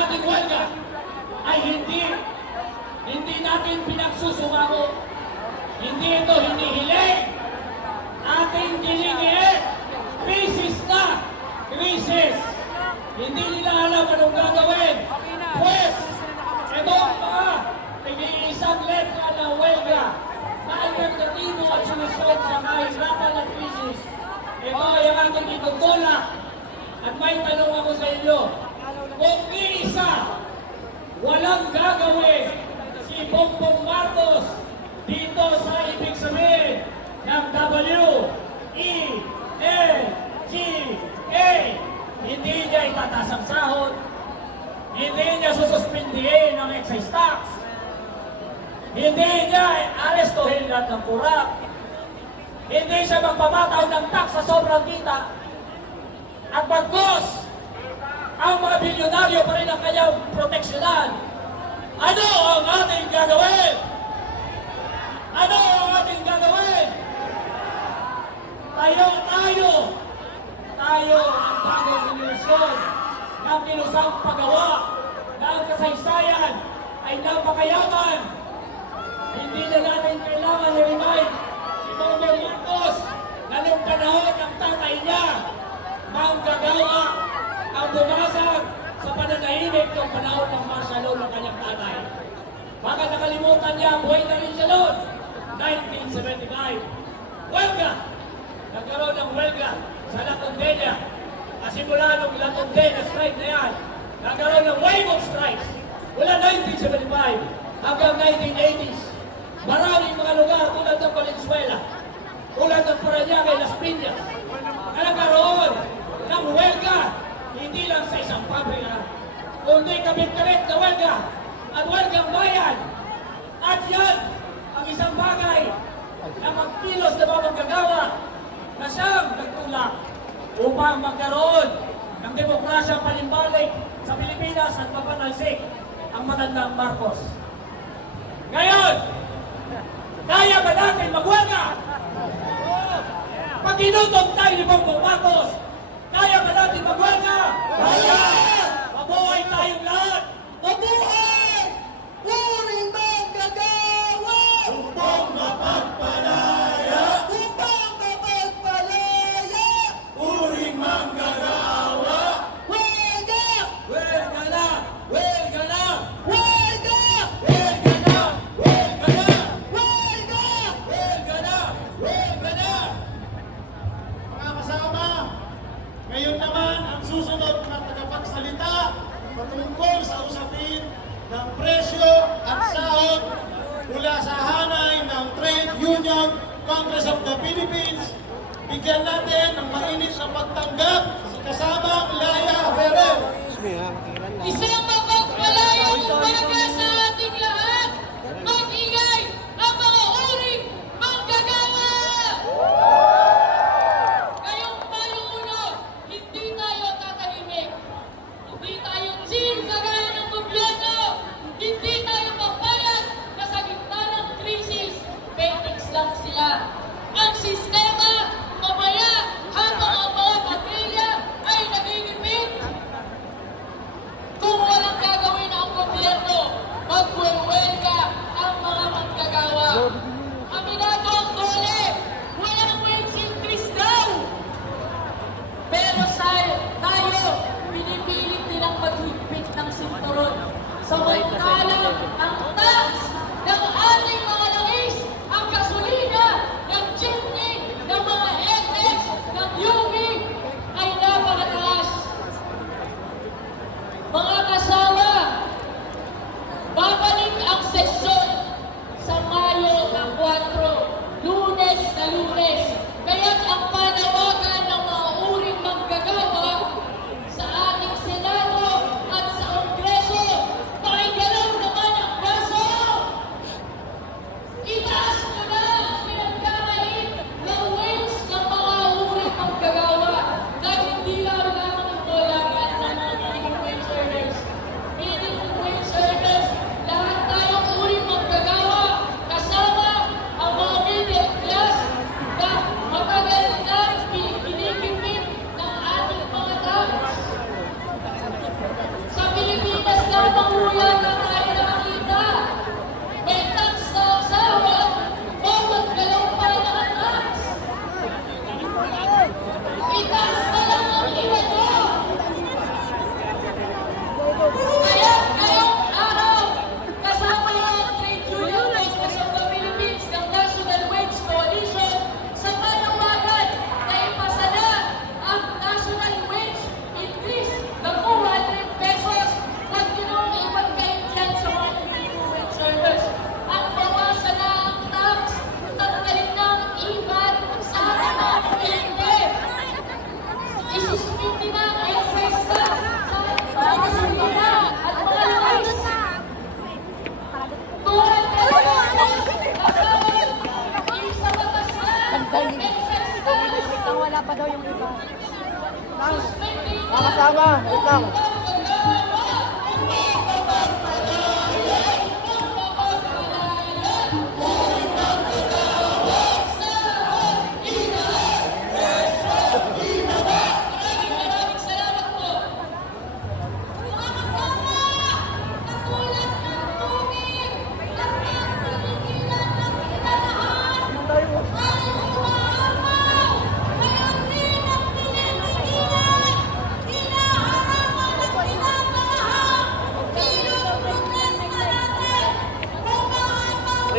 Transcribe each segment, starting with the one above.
ating huelga ay hindi natin pinagsusumamo. Hindi ito hinihiling. Ating dininiit. Krisis na. Krisis. Hindi nila alam anong gagawin. Pues, ito ang mga nag-iisang letra ng huelga na alternatibo at solusyon sa kahirapan at krisis. Ito ay ang ating itutulak. At may tanong ako sa inyo. Kung iisa, walang gagawin si Bongbong Marcos dito sa ibig sabihin ng WELGA, hindi niya itataas ang sahod, hindi niya sususpindihin ang excise tax, hindi niya arestuhin lahat ng kurap, hindi siya magpapataw ng tax sa sobrang kita, at bagkus, ang mga bilyonaryo pa rin ang kanyang proteksyonan. Ano ang ating gagawin? Ano ang ating gagawin? Tayo ang bagong henerasyon ng kinusang paggawa na ang kasaysayan ay napakayaman. Hindi na natin kailangan i-remind si Bongbong Marcos na noong panahon ng tatay niya, manggagawa ang bumasag sa pananahimik ng panahon ng martial law ng kanyang tatay. Baka nakalimutan niya ang buhay na rin siya noon. 1975. Huelga! Nagkaroon ng huelga sa La Condena. Simula nung La Condena strike na yan, nagkaroon ng wave of strikes. Mula 1975 hanggang 1980s. Maraming mga lugar tulad ng Valenzuela, tulad ng Parañaque, Las Piñas, na nagkaroon ng huelga. Hindi lang sa isang pabrika, kundi kabit-kabit na huelga at huelgang bayan. At yan ang isang bagay na magkilos na mga manggagawa na siyang nagtulak upang magkaroon ng demokrasya panimbalik sa Pilipinas at mapanalsik ang matandang Marcos. Ngayon, kaya ba natin maghuelga? Pag inutong tayo ni Bongbong Marcos, kaya ba natin maghuelga? Kaya! Mabuhay tayong lahat! Mabuhay! Uring manggagawa! Upang mapagpalaya! Upang mapagpalaya! Uring manggagawa! Huelga! Huelga na! Huelga na! Huelga! Huelga na! Huelga na! Huelga! Huelga na! Huelga na! Mga kasama, ngayon naman ang susunod na tagapagsalita patungkol sa usapin ng presyo at sahod mula sa hanay ng Trade Union Congress of the Philippines. Bigyan natin ng mainit na pagtanggap si kasamang Laya Ferrer. Isang mapagpalayang umaga sa ating lahat. Mag-ingay ang mga uring manggagawa! Ngayong Mayo 1, hindi tayo tatahimik. Hindi tayo chill kagaya ng gobyerno. Hindi tayo mapayag na sa gitna ng krisis. Phoenix lang sila. Ang sistema, mamaya habang ang mga pamilya ay nagigipit. Kung walang gagawin ang gobyerno, maghuelga ang mga manggagawa. Aminado ang dole, walang wage increase daw. Pero tayo, pinipilit nilang maghigpit ng sinturon. Samantalang ang tax ng ating mga langis, ang gasolina, ng jeepney, ng mga FX, ng UV, ay napakataas. Mga kasawa, babalik ang sesyon sa Mayo ng 4, Lunes na Lunes. Kaya't ang panawagan ng mga uring manggagawa sa ating Senado at sa Kongreso, pakigalaw naman ang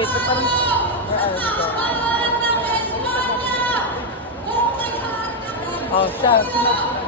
wait. Parang... Oh, siya.